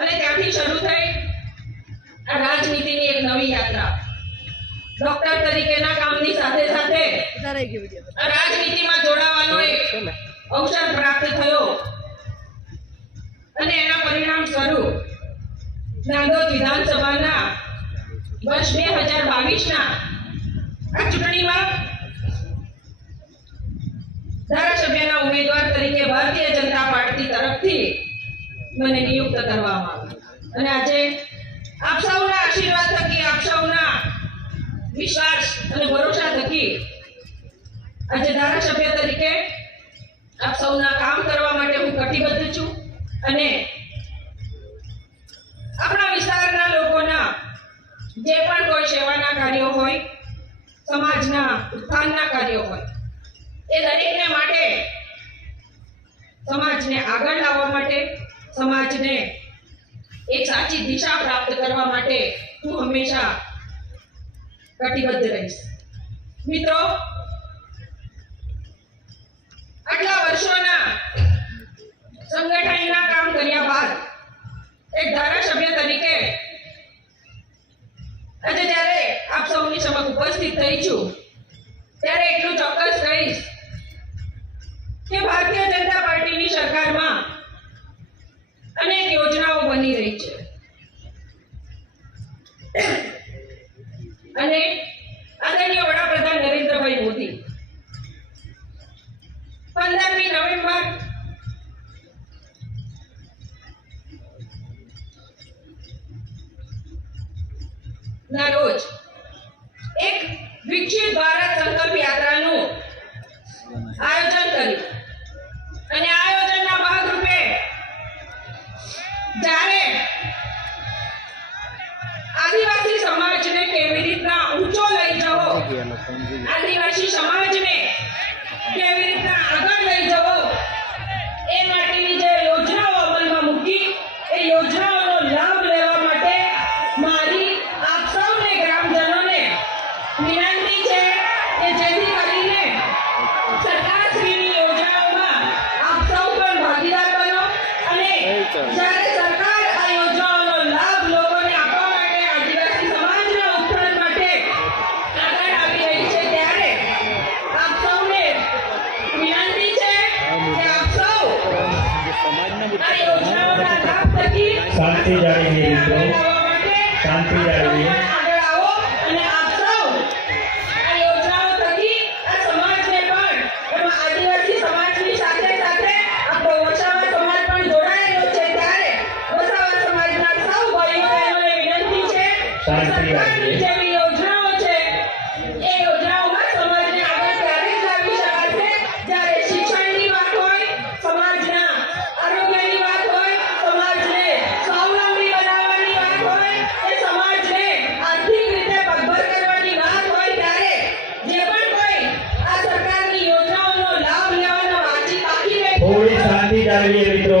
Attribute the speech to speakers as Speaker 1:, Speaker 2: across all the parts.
Speaker 1: અને ત્યાંથી શરૂ થઈ આ રાજનીતિની એક નવી યાત્રા. ડોક્ટર તરીકેના કામની સાથે સાથે આ રાજનીતિમાં જોડાવાનો એક અવસર પ્રાપ્ત થયો. અને એના પરિણામ સ્વરૂપ નાંદોદ વિધાનસભાના વર્ષ બે હજાર બાવીસના આ ચૂંટણીમાં ધારાસભ્યના ઉમેદવાર તરીકે ભારતીય જનતા પાર્ટી તરફથી મને નિયુક્ત કરવામાં આવી અને આજે આપ સૌના આશીર્વાદ થકી, આપ સૌના વિશ્વાસ અને ભરોસા થકી આજે ધારાસભ્ય તરીકે આપ સૌના કામ કરવા માટે હું કટિબદ્ધ છું અને આપણા વિસ્તારના લોકોના જે પણ કોઈ સેવાના કાર્યો હોય, સમાજના ઉત્થાનના કાર્યો હોય, એ દરેકને માટે સમાજને આગળ લાવવા માટે સમાજને એક સાચી દિશા પ્રાપ્ત કરવા માટે હું હંમેશા કટિબદ્ધ રહીશ. મિત્રો, આટલા વર્ષોના સંગઠનના કામ કર્યા બાદ એક ધારાસભ્ય તરીકે આજે જ્યારે આપ સૌની સમક્ષ ઉપસ્થિત થઈ છું, ત્યારે એટલું ચોક્કસ કહીશ કે ભારતીય જનતા પાર્ટીની સરકારમાં બની રહી છે. અને આદરણીય વડાપ્રધાન નરેન્દ્રભાઈ મોદી, પંદરમી નવેમ્બર ના રોજ એક વિકસિત ભારત સંકલ્પ યાત્રાનું આયોજન કર્યું. થકી
Speaker 2: શાંતિ જાળવીએ મિત્રો. શાંતિ જાળવીએ
Speaker 1: રહે
Speaker 2: થોડી શાંતિ જાળવીએ મિત્રો.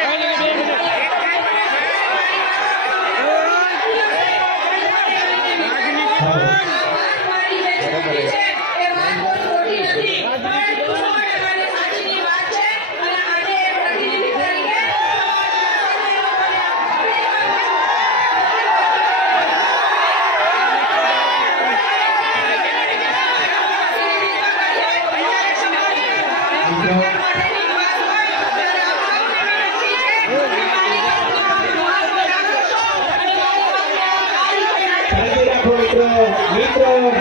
Speaker 2: મિત્રો મિત્રો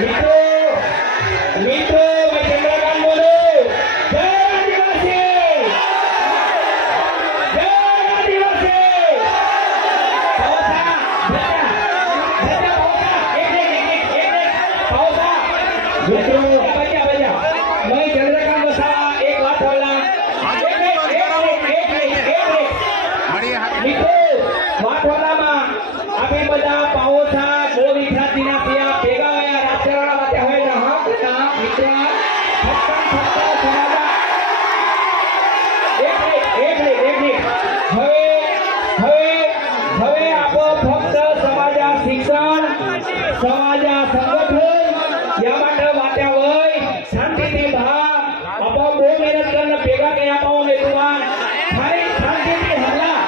Speaker 2: મિત્રો મિત્રો મેં ચંદ્રકાંત બોલું જય આદિવાસી જય આદિવાસી પાવસા બેટા બેટા પાવસા એક એક એક એક પાવસા મિત્રો બચ્ચા બચ્ચા મેં ચંદ્રકાંત વસાવા એક વાત બોલા એક એક એક એક એક એક મિત્રો વાટવાલામાં આપણે બધા પાઓસા બહુ વિખ્યાતિના ત્યાં ભેગા ગયા રાજકારણ માટે હવે ને હા બેટા મિત્ર ફક્ત ફક્ત સમાજા એક મિનિટ એક મિનિટ એક મિનિટ હવે હવે હવે આપો ફક્ત સમાજા શિક્ષણ સમાજા સંગઠન યા માટે વાટ્યા હોય શાંતિથી ભા આપો બહુ મહેનત કરીને ભેગા ગયા પાઓ ને તુવાન ખાલી શાંતિથી હલ્લા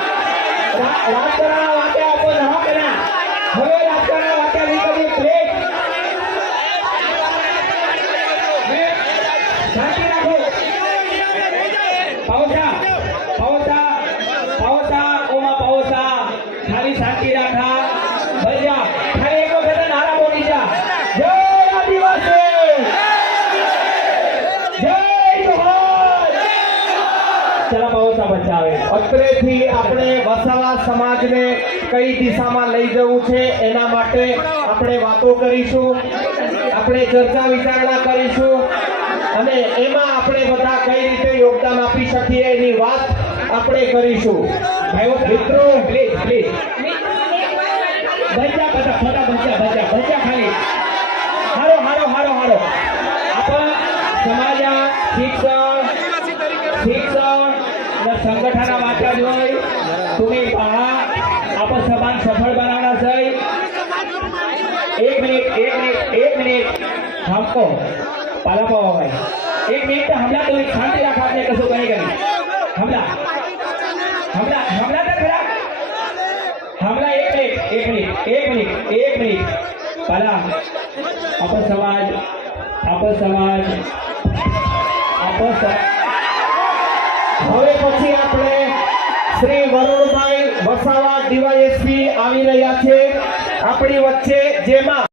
Speaker 2: રા- રાજકારણ વાતે આપો ન કર્યા હવે રાજકારણ વાતે નીકળી પ્લેટ શાંતિ રાખો પાવસા પાવસા પાવસા ઓમાં પાવસા ખાલી શાંતિ રાખા ભૈયા ખાલી એક વખત નારા બોલી જા જય આદિવાસી જય જોહાર ચલા પાવસા બચાવે
Speaker 3: અત્રેથી આપણે વસાવા સમાજને કઈ દિશામાં લઈ જવું છે એના માટે આપણે વાતો કરીશું, આપણે ચર્ચા વિચારણા કરીશું અને એમાં આપણે બધા કઈ રીતે યોગદાન આપી શકીએ એની વાત આપણે કરીશું.
Speaker 2: ભાઈઓ, મિત્રો, પ્લીઝ પ્લીઝ. બચ્ચા બધા ખોટા બચ્ચા બચ્ચા બચ્ચા ખાલી. હારો હારો હારો હારો. આપણા સમાજા શિક્ષણ શિક્ષણ एक मिनिट एक मिनिट एक मिनिट थांबतो पाला पावा भाई एक मिनिट हमला तो एक शांति रखा आपने कसो कहेगा हमला हमला हमला तर खरा हमला एक मिनिट एक मिनिट एक मिनिट एक मिनिट पाला आपण समाज आपण समाज आपण स-
Speaker 3: હવે પછી આપણે શ્રી વરુણભાઈ વસાવા ડીવાયએસપી આવી રહ્યા છે આપણી વચ્ચે જેમાં